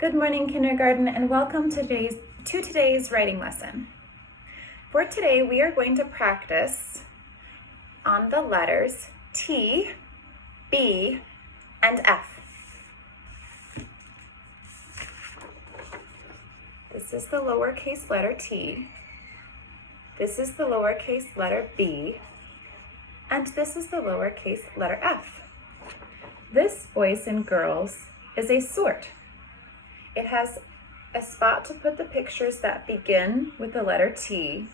Good morning, kindergarten, and welcome to today's writing lesson. For today, we are going to practice on the letters T, B, and F. This is the lowercase letter T. This is the lowercase letter B. And this is the lowercase letter F. This, boys and girls, is a sort. It has a spot to put the pictures that begin with the letter T,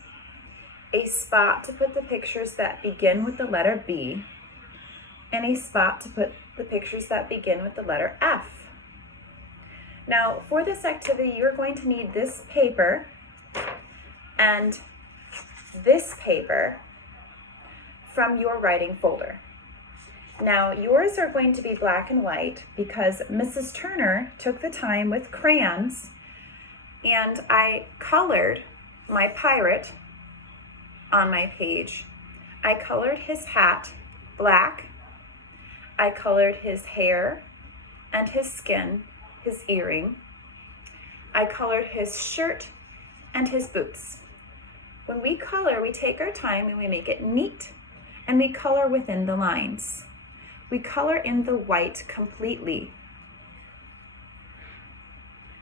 a spot to put the pictures that begin with the letter B, and a spot to put the pictures that begin with the letter F. Now, for this activity, you're going to need this paper and this paper from your writing folder. Now, yours are going to be black and white because Mrs. Turner took the time with crayons and I colored my pirate on my page. I colored his hat black. I colored his hair and his skin, his earring. I colored his shirt and his boots. When we color, we take our time and we make it neat, and we color within the lines. We color in the white completely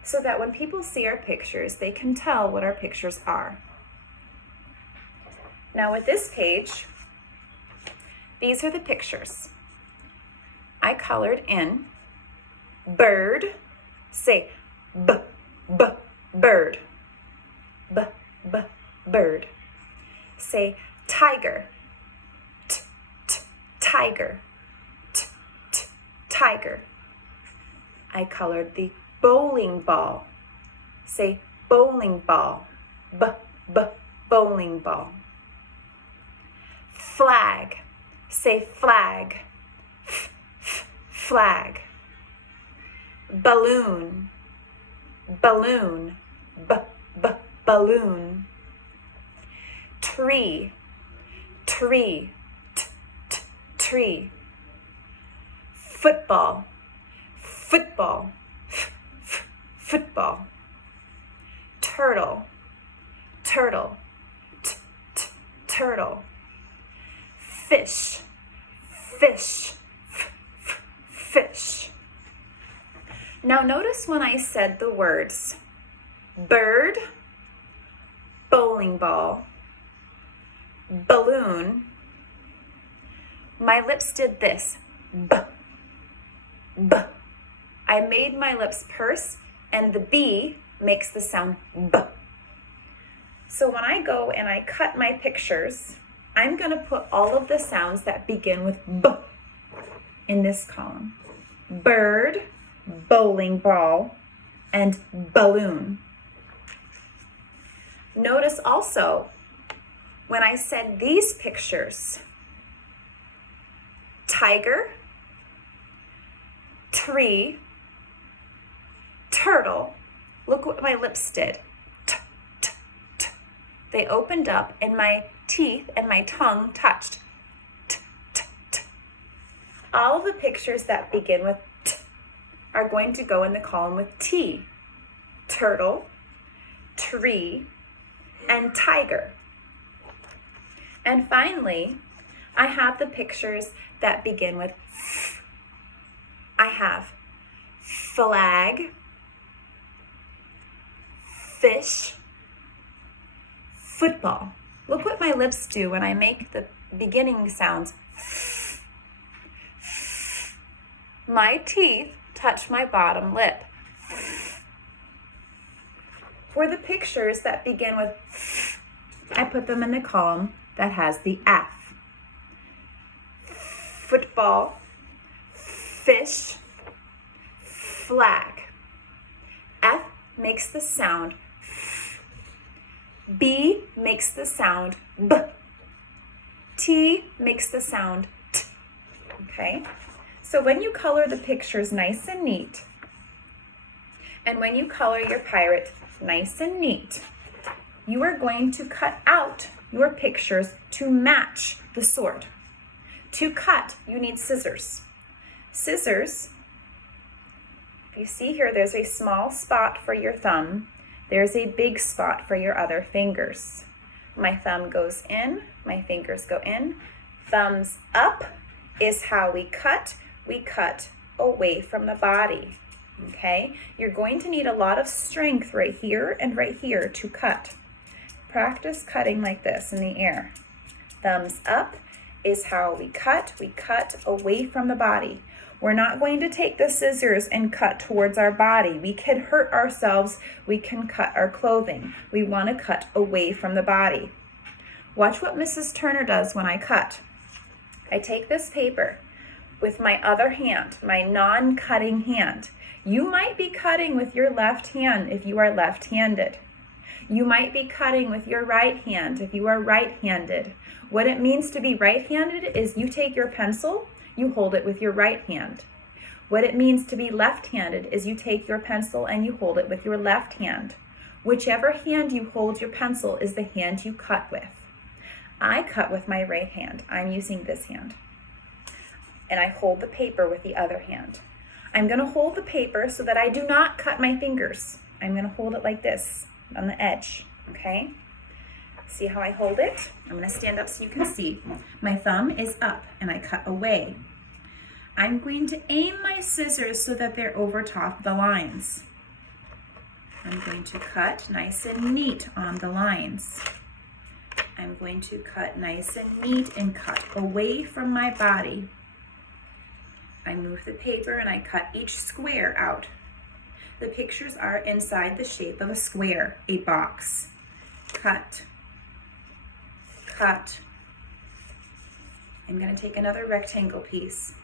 so that when people see our pictures, they can tell what our pictures are. Now with this page, these are the pictures. I colored in bird, say b, bird, b, bird. Say tiger, t, tiger. Tiger. I colored the bowling ball. Say bowling ball. B, bowling ball. Flag. Say flag. Flag. Balloon. Balloon. B, balloon. Tree. Tree. Tree. Football, football, football. Turtle, turtle, turtle. Fish, fish, fish. Now notice when I said the words bird, bowling ball, balloon, my lips did this, b. B. I made my lips purse, and the B makes the sound B. So when I go and I cut my pictures, I'm going to put all of the sounds that begin with B in this column. Bird, bowling ball, and balloon. Notice also when I said these pictures, tiger, tree, turtle. Look what my lips did. They opened up and my teeth and my tongue touched. All of the pictures that begin with T are going to go in the column with T. Turtle, tree, and tiger. And finally, I have the pictures that begin with F. I have flag, fish, football. Look what my lips do when I make the beginning sounds. My teeth touch my bottom lip. For the pictures that begin with I put them in the column that has the F. Football, fish, flag. F makes the sound F. B makes the sound B. T makes the sound T. Okay? So when you color the pictures nice and neat, and when you color your pirate nice and neat, you are going to cut out your pictures to match the sort. To cut, you need scissors. Scissors You see here, there's a small spot for your thumb. There's a big spot for your other fingers. My thumb goes in, my fingers go in. Thumbs up is how we cut. We cut away from the body, okay? You're going to need a lot of strength right here and right here to cut. Practice cutting like this in the air. Thumbs up is how we cut away from the body. We're not going to take the scissors and cut towards our body. We can hurt ourselves. We can cut our clothing. We want to cut away from the body. Watch what Mrs. Turner does when I cut. I take this paper with my other hand, my non-cutting hand. You might be cutting with your left hand if you are left-handed. You might be cutting with your right hand if you are right-handed. What it means to be right-handed is you take your pencil, you hold it with your right hand. What it means to be left-handed is you take your pencil and you hold it with your left hand. Whichever hand you hold your pencil is the hand you cut with. I cut with my right hand. I'm using this hand. And I hold the paper with the other hand. I'm going to hold the paper so that I do not cut my fingers. I'm going to hold it like this on the edge, okay? See how I hold it? I'm going to stand up so you can see. My thumb is up and I cut away. I'm going to aim my scissors so that they're over top the lines. I'm going to cut nice and neat on the lines. I'm going to cut nice and neat and cut away from my body. I move the paper and I cut each square out. The pictures are inside the shape of a square, a box. Cut. Cut. I'm going to take another rectangle piece.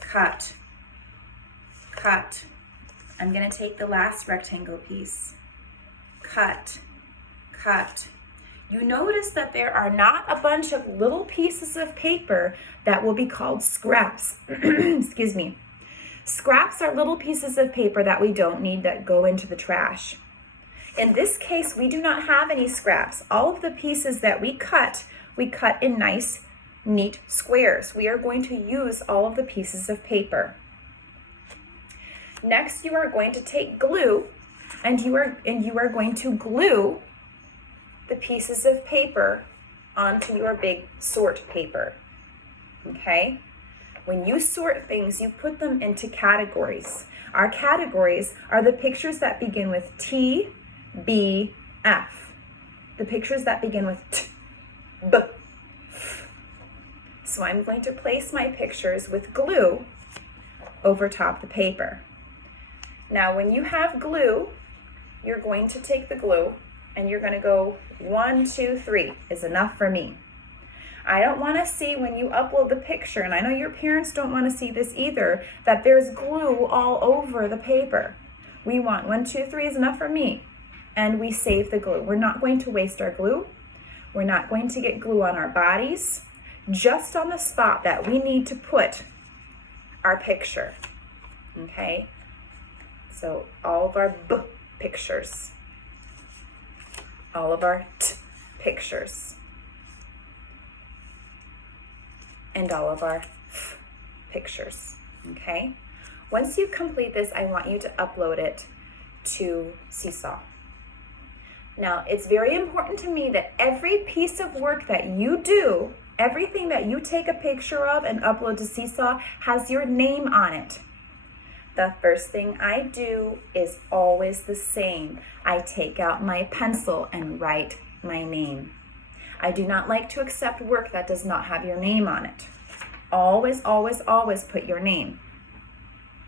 Cut. Cut. I'm going to take the last rectangle piece. Cut. Cut. You notice that there are not a bunch of little pieces of paper that will be called scraps. Excuse me. Scraps are little pieces of paper that we don't need that go into the trash. In this case, we do not have any scraps. All of the pieces that we cut in nice, neat squares. We are going to use all of the pieces of paper. Next, you are going to take glue and you are going to glue the pieces of paper onto your big sort paper. Okay? When you sort things, you put them into categories. Our categories are the pictures that begin with T, B, F. The pictures that begin with T, B, F. So I'm going to place my pictures with glue over top the paper. Now, when you have glue, you're going to take the glue and you're going to go 1, 2, 3 is enough for me. I don't want to see when you upload the picture, and I know your parents don't want to see this either, that there's glue all over the paper. We want 1, 2, 3 is enough for me. And we save the glue. We're not going to waste our glue. We're not going to get glue on our bodies, just on the spot that we need to put our picture. Okay? So all of our B pictures. All of our T pictures. And all of our F pictures, okay? Once you complete this, I want you to upload it to Seesaw. Now, it's very important to me that every piece of work that you do, everything that you take a picture of and upload to Seesaw has your name on it. The first thing I do is always the same. I take out my pencil and write my name. I do not like to accept work that does not have your name on it. Always, always, always put your name.